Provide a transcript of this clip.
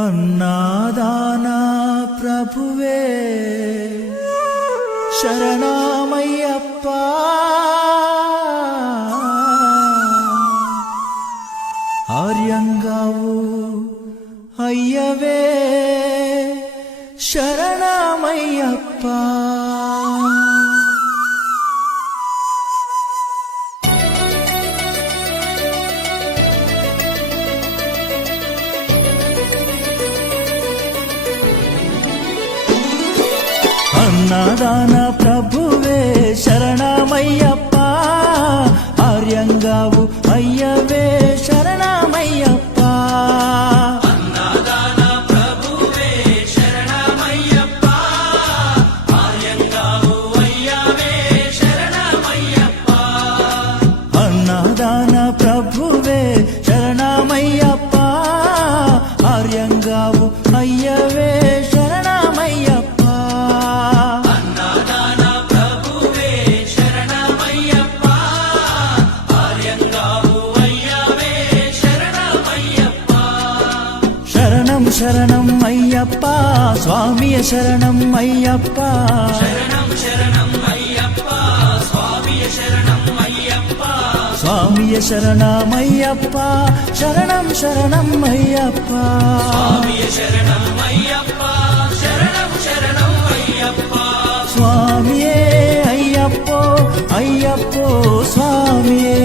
అన్నాదానా ప్రభువే శరణమయ్యప్ప ఆర్యంగావు అయ్యవే శరణమయ్యప్ప అన్నదాన ప్రభువే శరణమయ్యప్ప ఆర్యంగావు అయ్యవే శరణమయ్యప్ప అన్నదాన ప్రభువే శరణమయ్యప్ప ఆర్యంగావు అయ్యవే శరణమయ్యప్ప అన్నదాన ప్రభువే శరణమయ్యప్ప ఆర్యంగావు అయ్యవే శరణమయ్యప్ప అన్నదాన ప్రభువే శరణమయ్యప్ప ఆర్యంగావు అయ్యవే శరణమయ్యప్ప శరణం శరణం అయ్యప్ప స్వామియ శరణం అయ్యప్ప శరణం శరణం అయ్యప్ప స్వామియ శరణం అయ్యప్ప స్వామియ శరణమయ్యప్ప శరణం శరణం అయ్యప్ప స్వామియ శరణం అయ్యప్ప శరణం శరణం అయ్యప్ప స్వామియే అయ్యప్పో అయ్యప్పో స్వామియే